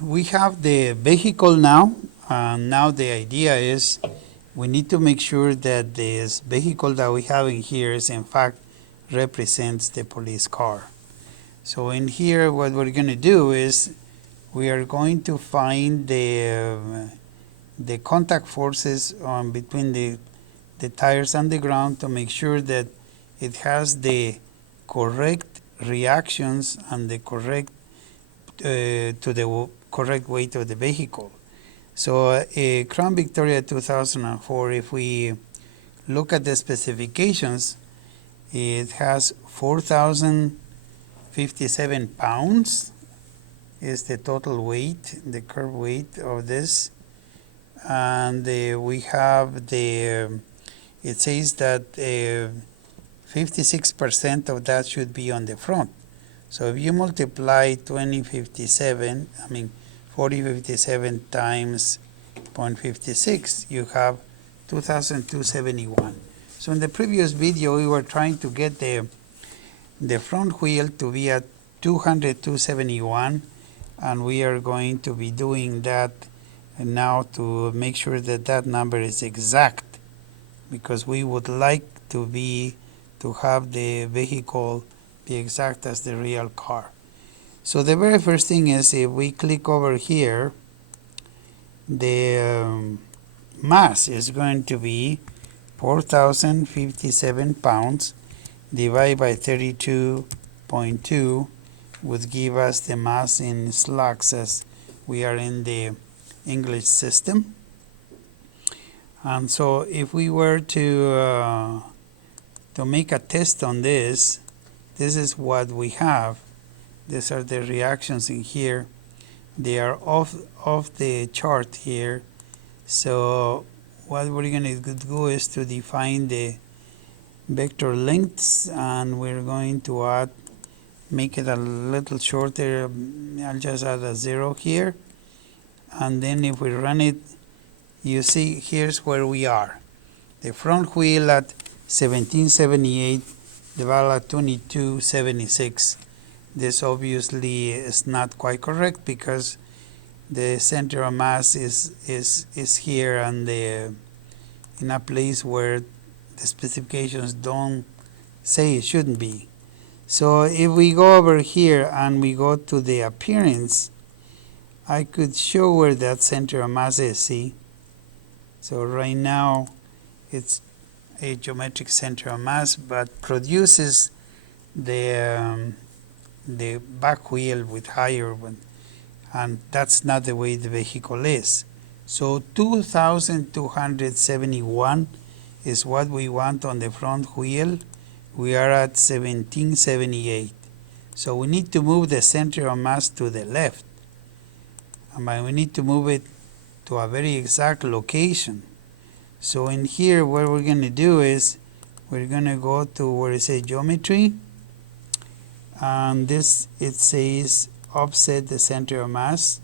We have the vehicle now, and now the idea is we need to make sure that this vehicle that we have in here is in fact represents the police car. So in here, what we're going to do is we are going to find the contact forces on between the tires and the ground to make sure that it has the correct reactions and the correct to the correct weight of the vehicle. So Crown Victoria 2004, if we look at the specifications, it has 4,057 pounds is the total weight, the curb weight of this. And we have it says that 56% of that should be on the front. So if you multiply 4057 times 0.56, you have 2,271. So in the previous video, we were trying to get the front wheel to be at 271, and we are going to be doing that now to make sure that that number is exact, because we would like to have the vehicle be exact as the real car. So the very first thing is, if we click over here, the mass is going to be 4,057 pounds divided by 32.2 would give us the mass in slugs, as we are in the English system. And so if we were to make a test on this, this is what we have. These are the reactions in here. They are off the chart here. So what we're going to do is to define the vector lengths, and we're going to make it a little shorter. I'll just add a 0 here, and then if we run it, you see here's where we are. The front wheel at 1778, the valve at 2276. This obviously is not quite correct because the center of mass is here and in a place where the specifications don't say it shouldn't be. So if we go over here and we go to the appearance, I could show where that center of mass is, see? So right now it's a geometric center of mass, but produces the back wheel with higher one, and that's not the way the vehicle is. So 2,271 is what we want on the front wheel. We are at 1778. So we need to move the center of mass to the left. And we need to move it to a very exact location. So in here, what we're going to do is we're going to go to where it says geometry. And this, it says offset the center of mass.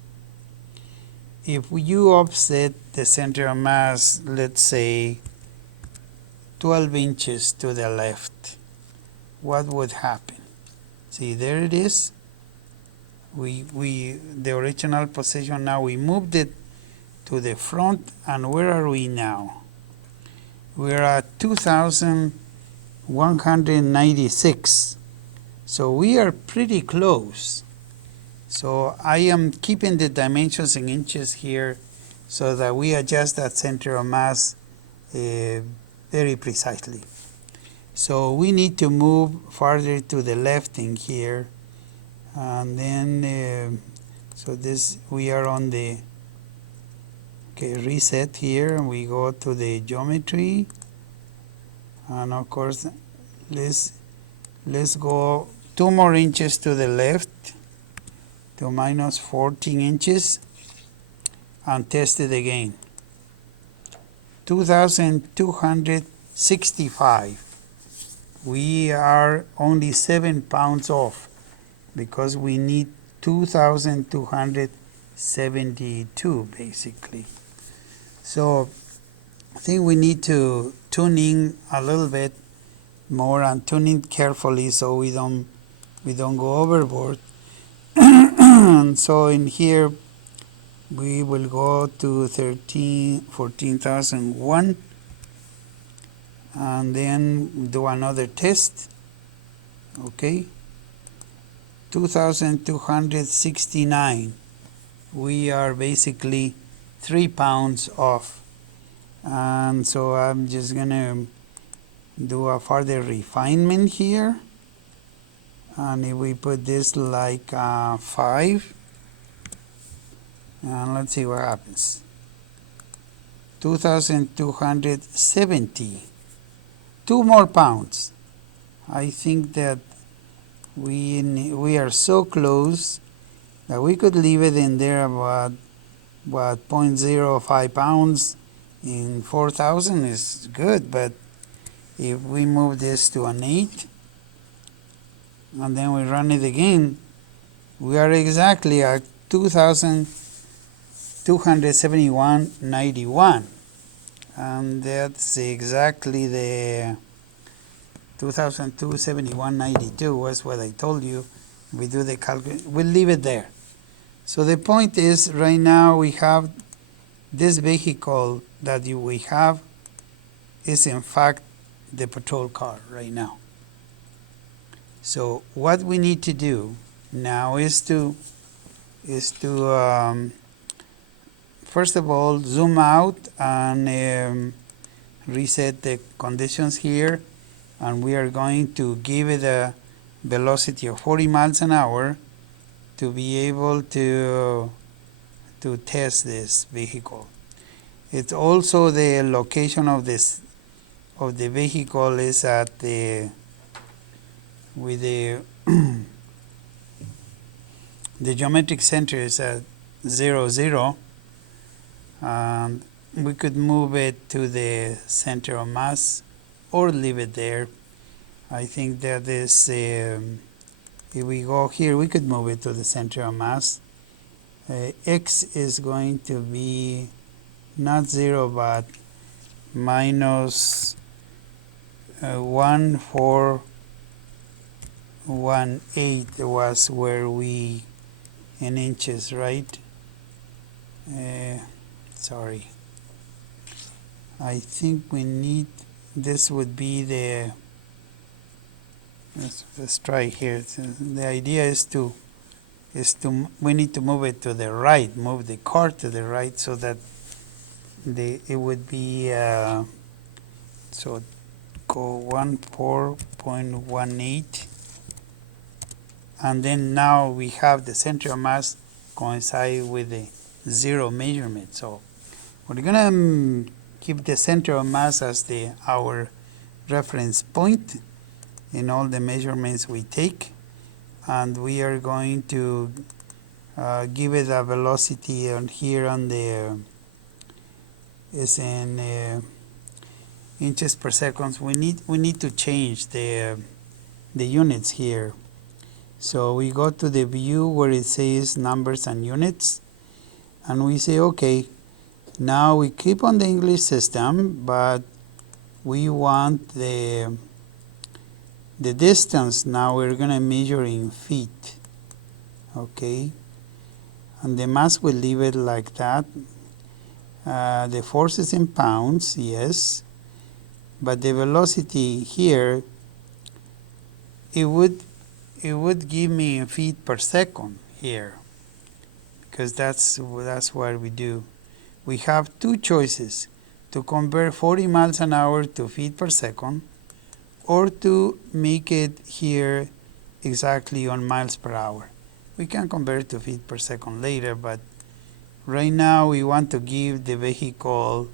If you offset the center of mass, let's say 12 inches to the left, what would happen? See, there it is. The original position, now we moved it to the front, and where are we now? We're at 2,196. So we are pretty close. So I am keeping the dimensions in inches here so that we adjust that center of mass very precisely. So we need to move farther to the left in here, and then so this, we are on the reset here, and we go to the geometry, and of course let's go 2 more inches to the left to minus 14 inches and test it again. 2,265. We are only 7 pounds off because we need 2,272 basically. So I think we need to tune in a little bit more and tune in carefully so we don't go overboard. And so in here we will go to 14,001 and then do another test. Okay, 2,269. We are basically 3 pounds off, and so I'm just gonna do a further refinement here, and if we put this like 5, and let's see what happens. 2,270. 2 more pounds. I think that we are so close that we could leave it in there about 0.05 pounds in 4,000 is good, but if we move this to an 8 and then we run it again, we are exactly at 2,271.91, and that's exactly the 2,271.92 was what I told you. We do the calculation, we'll leave it there. So the point is, right now we have this vehicle that we have is in fact the patrol car right now. So what we need to do now is to first of all zoom out and reset the conditions here, and we are going to give it a velocity of 40 miles an hour to be able to test this vehicle. It's also the location of this of the vehicle is at the with the the geometric center is at 0, 0, and we could move it to the center of mass or leave it there. I think that is if we go here, we could move it to the center of mass. X is going to be not 0 but minus 1418 was where we in inches, right? Sorry, I think we need, this would be the, let's try here. The idea is to we need to move it to the right, move the car to the right so that it would be so go 14.18, and then now we have the center of mass coincide with the 0 measurement. So we're gonna keep the center of mass as our reference point in all the measurements we take, and we are going to give it a velocity on here on the is in inches per second. We need to change the units here. So we go to the view where it says numbers and units, and we say okay, now we keep on the English system, but we want the distance. Now we're gonna measure in feet, okay, and the mass will leave it like that. The force is in pounds, yes, but the velocity here, it would give me in feet per second here, because that's what we do. We have two choices: to convert 40 miles an hour to feet per second, or to make it here exactly on miles per hour. We can convert to feet per second later, but right now we want to give the vehicle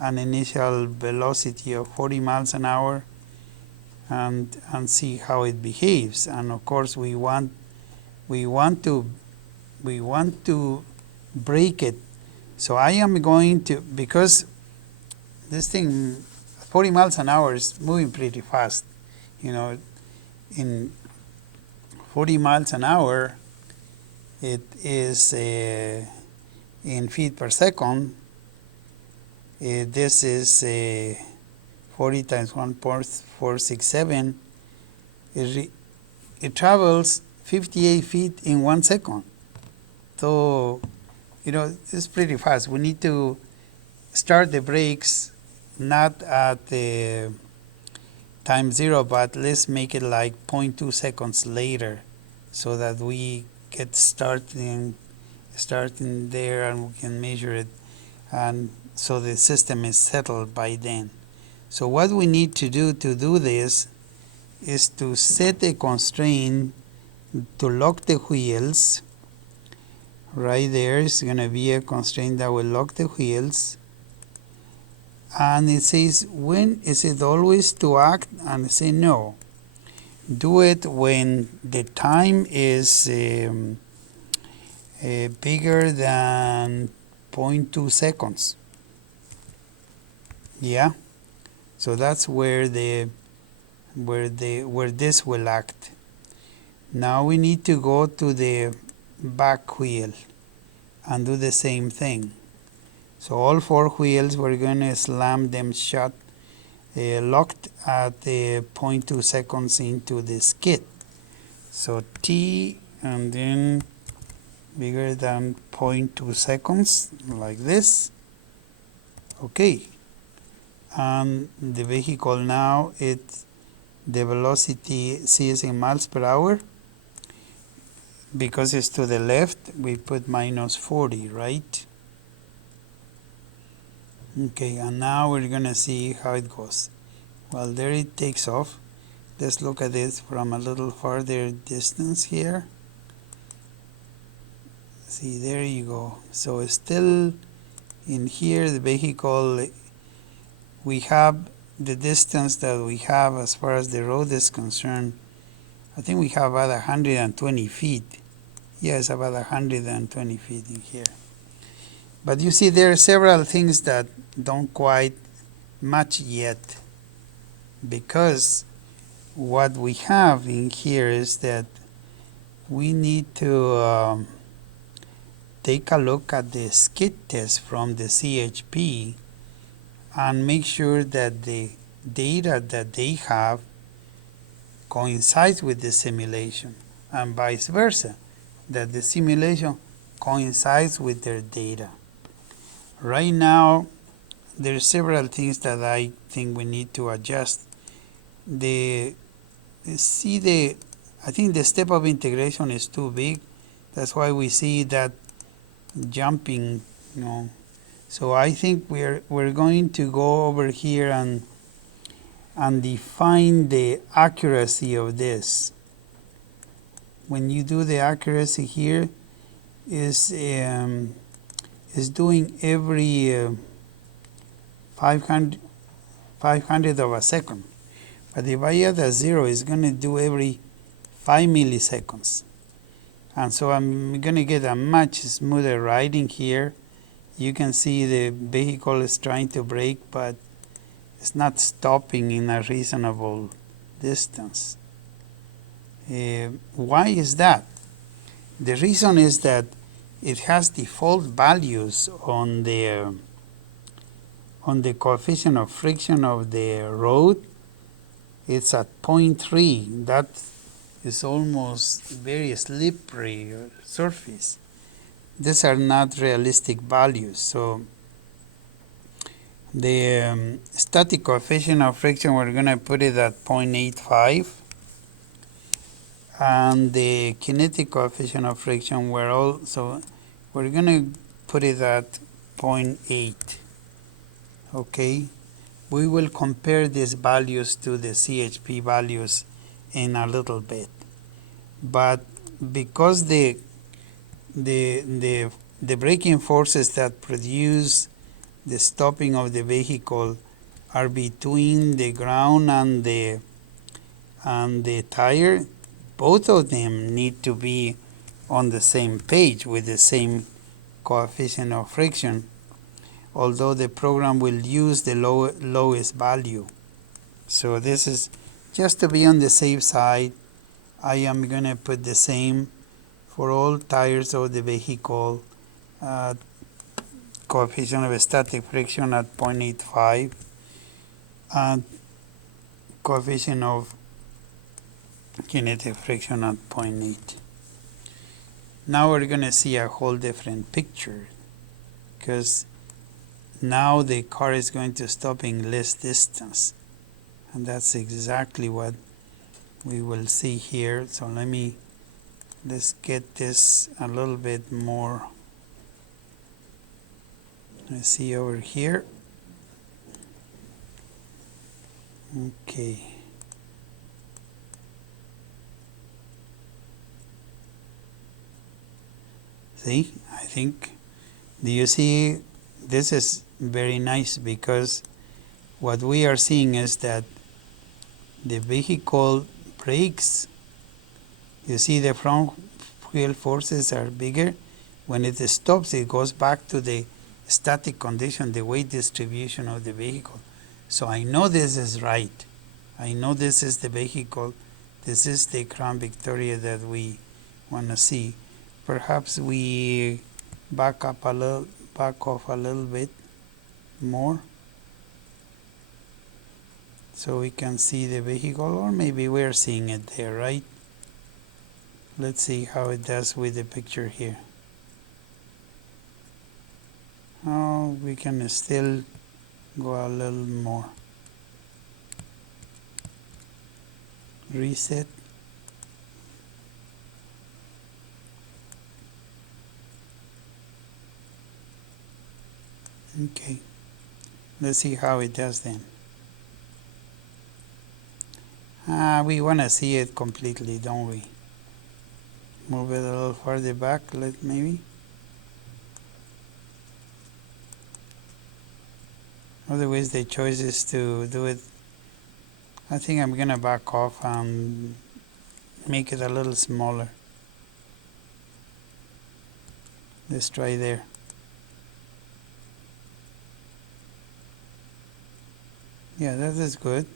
an initial velocity of 40 miles an hour and see how it behaves. And of course we want to break it. So I am going to, because this thing 40 miles an hour is moving pretty fast, you know. In 40 miles an hour, it is in feet per second. This is 40 times 1.467. It travels 58 feet in 1 second. So it's pretty fast. We need to start the brakes not at the time 0, but let's make it like 0.2 seconds later so that we get starting there and we can measure it, and so the system is settled by then. So what we need to do this is to set a constraint to lock the wheels. Right there is going to be a constraint that will lock the wheels, and it says, when is it always to act? And I say no, do it when the time is bigger than 0.2 seconds. Yeah, so that's where this will act. Now we need to go to the back wheel and do the same thing. So all 4 wheels, we're going to slam them shut, locked at 0.2 seconds into the skid. So T and then bigger than 0.2 seconds, like this. Okay. And the vehicle now, the velocity C is in miles per hour. Because it's to the left, we put minus 40, right? Okay, and now we're gonna see how it goes. Well, there it takes off. Let's look at this from a little farther distance here. See, there you go. So it's still in here, the vehicle, we have the distance that we have as far as the road is concerned. I think we have about 120 feet. Yes, about 120 feet in here. But you see, there are several things that don't quite match yet, because what we have in here is that we need to take a look at the skid test from the CHP and make sure that the data that they have coincides with the simulation, and vice versa, that the simulation coincides with their data. Right now, there are several things that I think we need to adjust. I think the step of integration is too big. That's why we see that jumping, So I think we're going to go over here and define the accuracy of this. When you do the accuracy here, is doing every 500 of a second. But if I add a 0, it's going to do every 5 milliseconds. And so I'm going to get a much smoother riding here. You can see the vehicle is trying to brake, but it's not stopping in a reasonable distance. Why is that? The reason is that it has default values on the coefficient of friction of the road. It's at 0.3. That is almost very slippery surface. These are not realistic values. So the static coefficient of friction, we're going to put it at 0.85. And the kinetic coefficient of friction, we're going to put it at 0.8. Okay, we will compare these values to the CHP values in a little bit. But because the braking forces that produce the stopping of the vehicle are between the ground and the tire, both of them need to be on the same page with the same coefficient of friction, although the program will use the lowest value. So this is just to be on the safe side. I am going to put the same for all tires of the vehicle, coefficient of static friction at 0.85 and coefficient of kinetic friction at 0.8. now we're going to see a whole different picture, because now the car is going to stop in less distance, and that's exactly what we will see here. So let's get this a little bit more. Let's see over here. Okay. See, I think, do you see, this is very nice, because what we are seeing is that the vehicle brakes, you see the front wheel forces are bigger. When it stops, it goes back to the static condition, the weight distribution of the vehicle. So I know this is right. I know this is the vehicle. This is the Crown Victoria that we want to see. Perhaps we back off a little bit more, so we can see the vehicle, or maybe we're seeing it there, right? Let's see how it does with the picture here. Oh, we can still go a little more. Reset. Okay, let's see how it does then. We want to see it completely, don't we? Move it a little further back, maybe. Otherwise, the choice is to do it. I think I'm gonna back off and make it a little smaller. Let's try there. Yeah, that is good.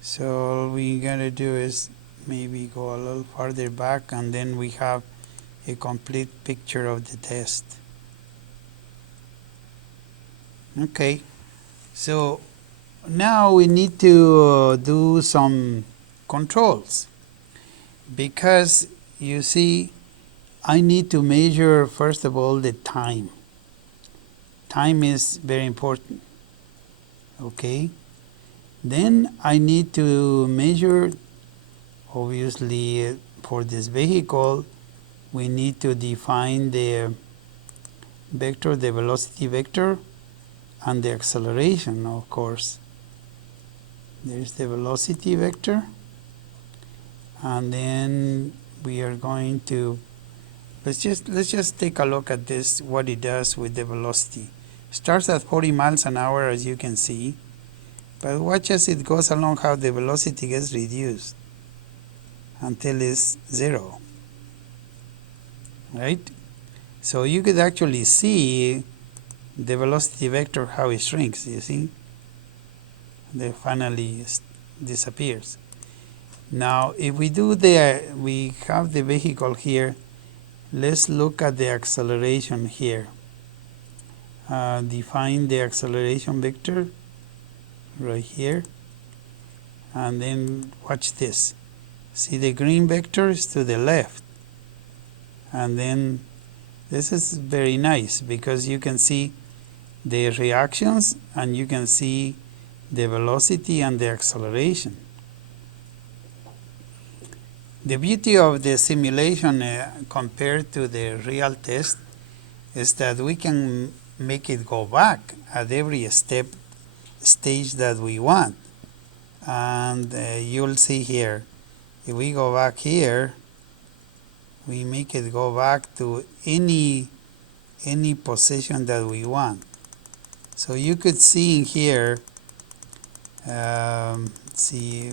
So all we gotta do is maybe go a little farther back, and then we have a complete picture of the test. Okay, so now we need to do some controls, because you see, I need to measure first of all the time. Time is very important. Okay, then I need to measure, obviously, for this vehicle we need to define the vector, the velocity vector, and the acceleration, of course. There's the velocity vector, and then we are going to, let's just take a look at this, what it does with the velocity. Starts at 40 miles an hour, as you can see, but watch as it goes along how the velocity gets reduced until it's 0, right? So you could actually see the velocity vector, how it shrinks, you see? They finally disappears. Now, if we have the vehicle here, let's look at the acceleration here. Define the acceleration vector right here, and then watch this. See, the green vector is to the left, and then this is very nice because you can see the reactions and you can see the velocity and the acceleration. The beauty of the simulation compared to the real test is that we can make it go back at every stage that we want. And you'll see here, if we go back here, we make it go back to any position that we want. So you could see in here, see,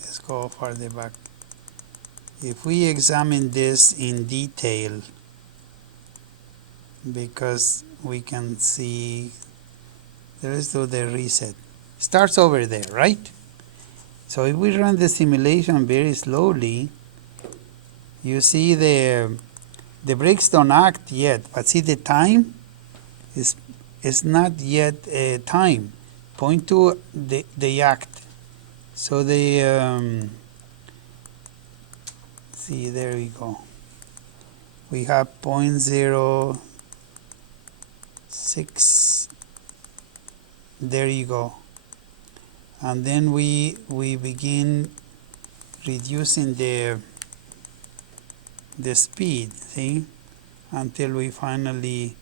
let's go farther back. If we examine this in detail, because we can see, let's do the reset. Starts over there, right? So if we run the simulation very slowly, you see the brakes don't act yet, but see the time is not yet time. Point to they act. So see, there we go. We have 0.06. There you go. And then we begin reducing the speed, see, until we finally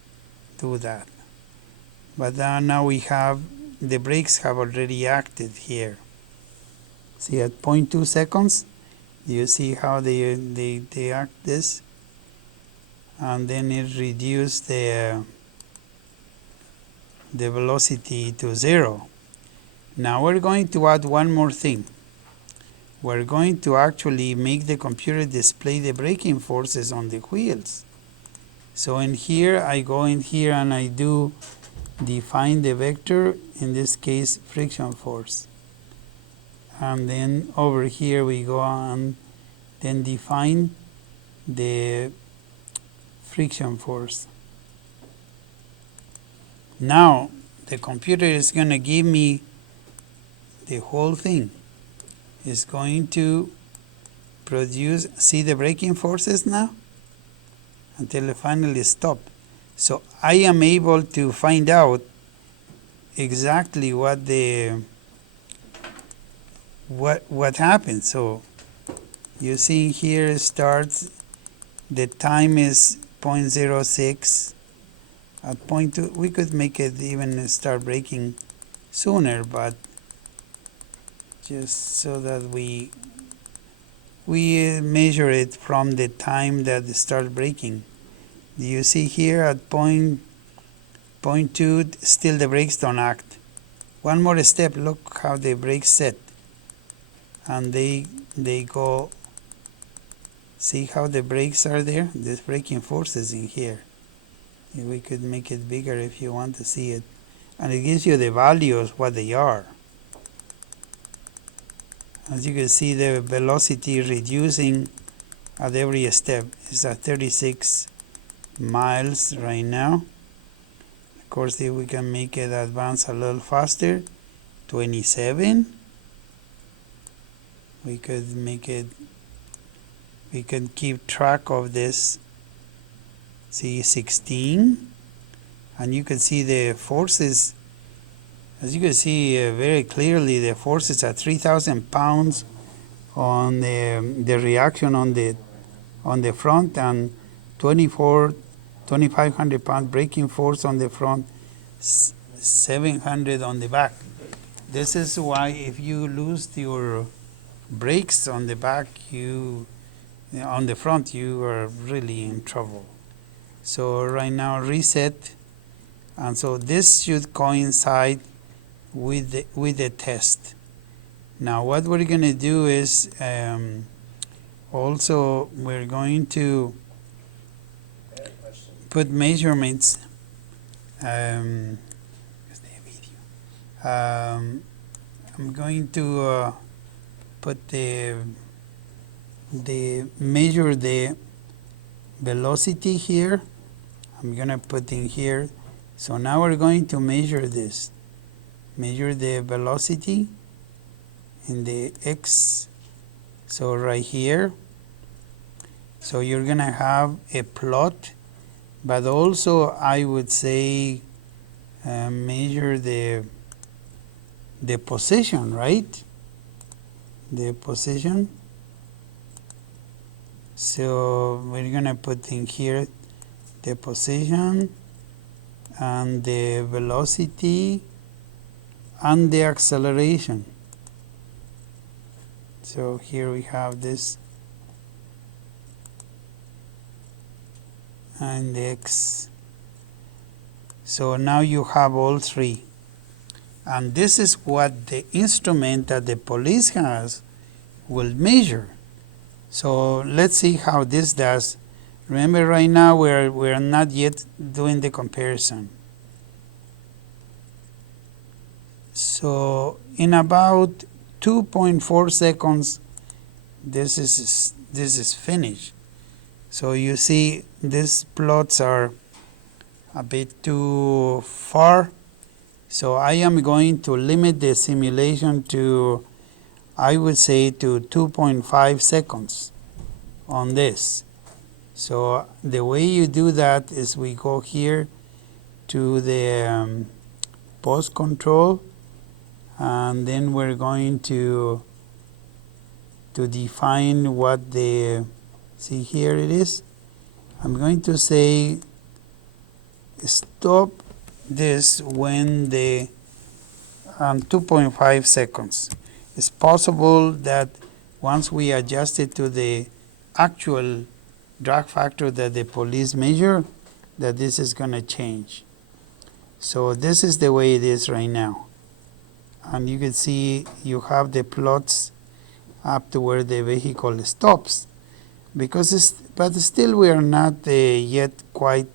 do that. But now we have, the brakes have already acted here. See, at 0.2 seconds, you see how they act this? And then it reduced the velocity to 0. Now we're going to add one more thing. We're going to actually make the computer display the braking forces on the wheels. So in here, I go in here and I do define the vector, in this case friction force. And then over here we go on, then define the friction force. Now the computer is going to give me the whole thing. It's going to produce, see the braking forces now? Until it finally stops. So I am able to find out exactly what happened. So you see here it starts, the time is 0.06. At 0.2 we could make it even start braking sooner, but just so that we measure it from the time that it starts braking. You see here at 0.2 still the brakes don't act. One more step, look how the brakes set, and they go. See how the brakes are there? There's braking forces in here. We could make it bigger if you want to see it, and it gives you the values what they are. As you can see, the velocity reducing at every step. It's at 36 miles right now. Of course, if we can make it advance a little faster, 27. We could make it, we can keep track of this. See, 16. And you can see the forces. As you can see very clearly, the forces are 3,000 pounds on the reaction on the front, and 2,500 pound braking force on the front, 700 on the back. This is why if you lose your brakes on the back, on the front, you are really in trouble. So right now reset, and so this should coincide with the test. Now what we're going to do is also we're going to put measurements. I'm going to put measure the velocity here. I'm gonna put in here. So now we're going to measure this. Measure the velocity in the X. So right here. So you're gonna have a plot, but also I would say measure the position, right? The position. So we're gonna put in here the position and the velocity and the acceleration. So here we have this and the X. So now you have all three. And this is what the instrument that the police has will measure. So let's see how this does. Remember, right now we're not yet doing the comparison. So in about 2.4 seconds, this is finished. So you see these plots are a bit too far. So I am going to limit the simulation to, I would say, to 2.5 seconds on this. So the way you do that is we go here to the post control, and then we're going to define what the, see here it is. I'm going to say stop this when the 2.5 seconds. It's possible that once we adjust it to the actual drag factor that the police measure, that this is going to change. So this is the way it is right now. And you can see you have the plots up to where the vehicle stops. But still we are not yet quite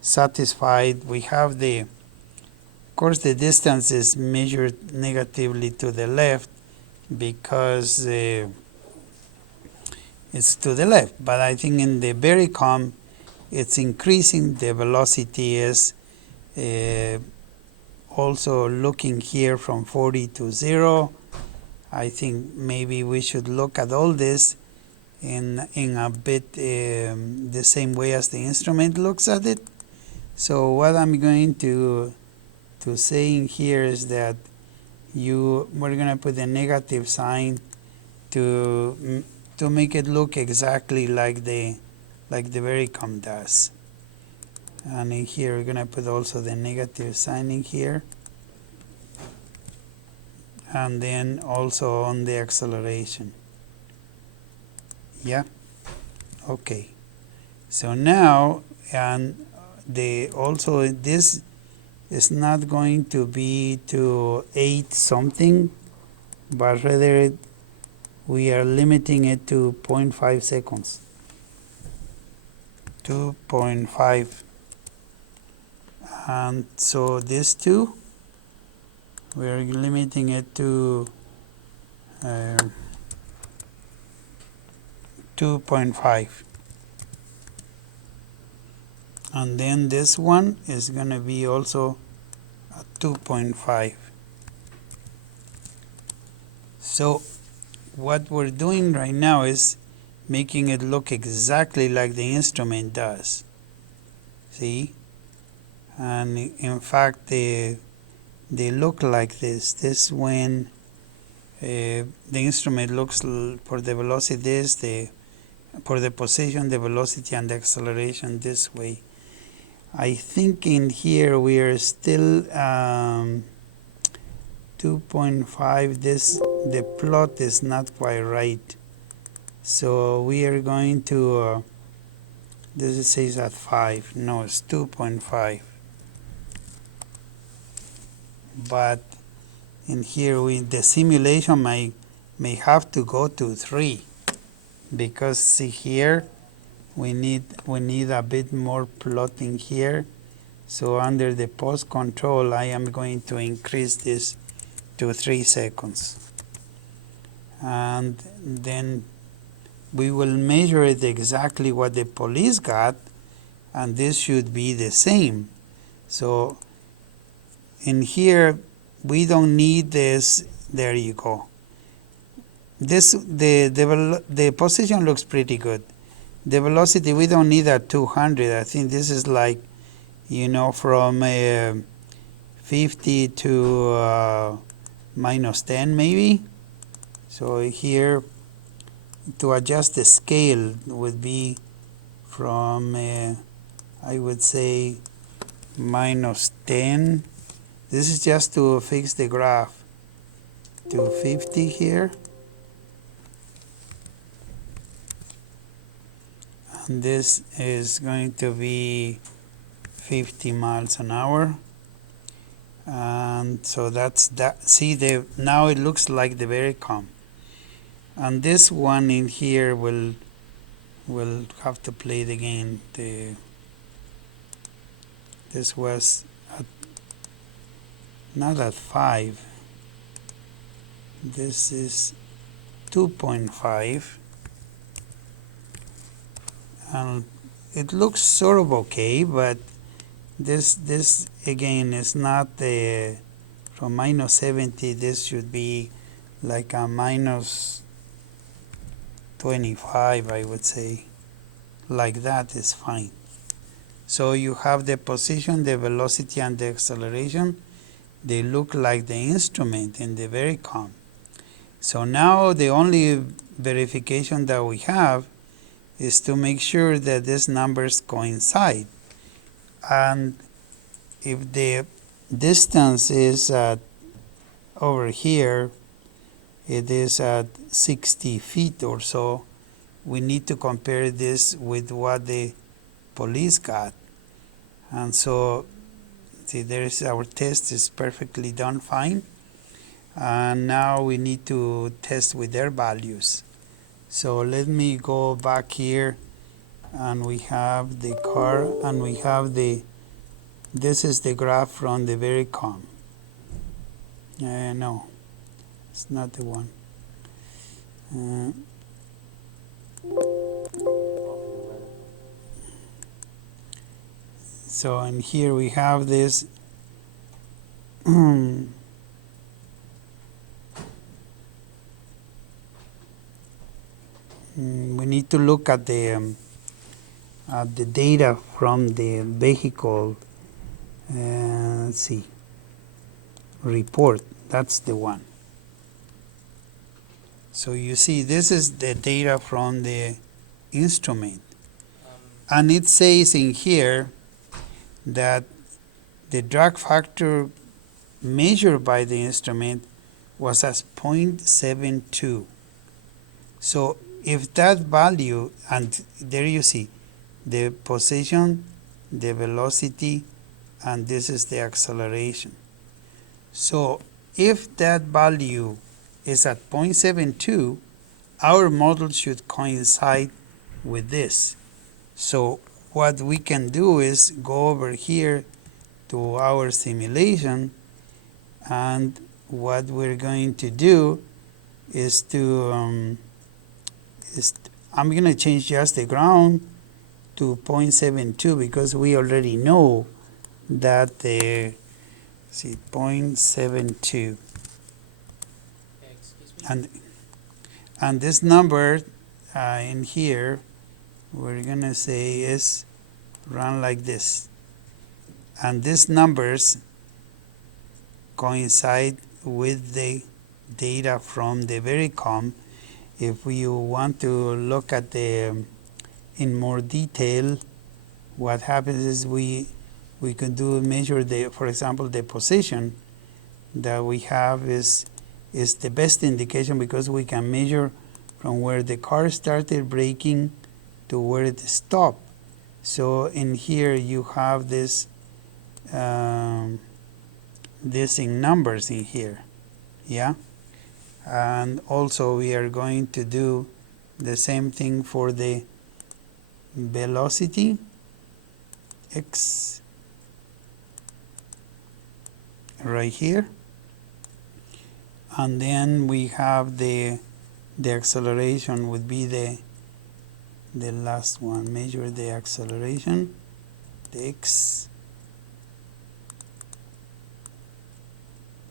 satisfied. We have of course the distance is measured negatively to the left because it's to the left. But I think in the Vericom it's increasing. The velocity is also looking here from 40 to 0. I think maybe we should look at all this in a bit the same way as the instrument looks at it. So what I'm going to say in here is that we're going to put a negative sign to make it look exactly like the Vericom does. And in here we're going to put also the negative sign in here, and then also on the acceleration. Yeah, okay. So now, and also this is not going to be to 8 something, but rather we are limiting it to 0.5 seconds. 2.5. And so this two, we're limiting it to 2.5. And then this one is going to be also at 2.5. So what we're doing right now is making it look exactly like the instrument does. See? And in fact they look like this. This when the instrument looks for the velocity, for the position, the velocity, and the acceleration this way. I think in here we are still 2.5. The plot is not quite right. So we are going to this says at 5. No, it's 2.5. But in here the simulation may have to go to 3, because see here we need a bit more plotting here. So under the post control I am going to increase this to 3 seconds, and then we will measure it exactly what the police got, and this should be the same. So in here we don't need this. There you go. The position looks pretty good. The velocity, we don't need at 200. I think this is like, from 50 to -10 maybe. So here to adjust the scale would be from I would say -10. This is just to fix the graph to 50 here. And this is going to be 50 miles an hour. And so that's that. See, now it looks like the Vericom. And this one in here will have to play the game. This was not at 5. This is 2.5. And it looks sort of okay, but this again is not from -70. This should be like a -20 25, I would say. Like that is fine. So you have the position, the velocity, and the acceleration. They look like the instrument in the Vericom. So now the only verification that we have is to make sure that these numbers coincide. And if the distance is at over here, it is at 60 feet or so, we need to compare this with what the police got. And so, see, there's our test is perfectly done fine. And now we need to test with their values. So let me go back here, and we have the car, and we have this is the graph from the Vericom. No, it's not the one. So in here we have this we need to look at the data from the vehicle. Let's see, report. That's the one. So you see, this is the data from the instrument, and it says in here that the drag factor measured by the instrument was as 0.72. So if that value, and there you see the position, the velocity, and this is the acceleration. So if that value is at 0.72, our model should coincide with this. So what we can do is go over here to our simulation, and what we're going to do is to I'm going to change just the ground to 0.72 because we already know that the 0.72, and this number in here we're gonna say is run like this, and these numbers coincide with the data from the Vericom. If we want to look at the in more detail, what happens is we could measure the, for example, the position that we have is the best indication because we can measure from where the car started braking to where it stopped. So in here you have this this in numbers in here, yeah. And also we are going to do the same thing for the velocity, x, right here, and then we have the acceleration would be the last one. Measure the acceleration, the x,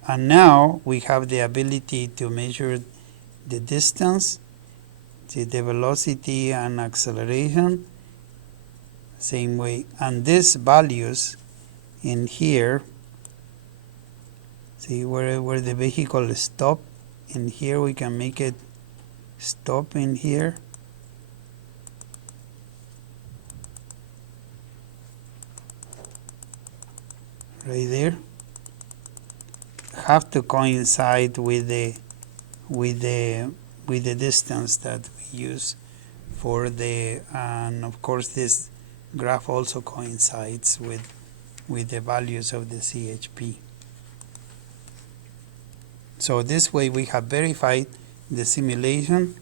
and now we have the ability to measure the distance, the velocity and acceleration same way, and these values in here, see where the vehicle stop, in here we can make it stop in here, right there, have to coincide with the distance that we use for the, and of course this graph also coincides with the values of the CHP. So this way we have verified the simulation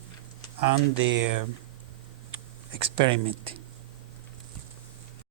and the experiment.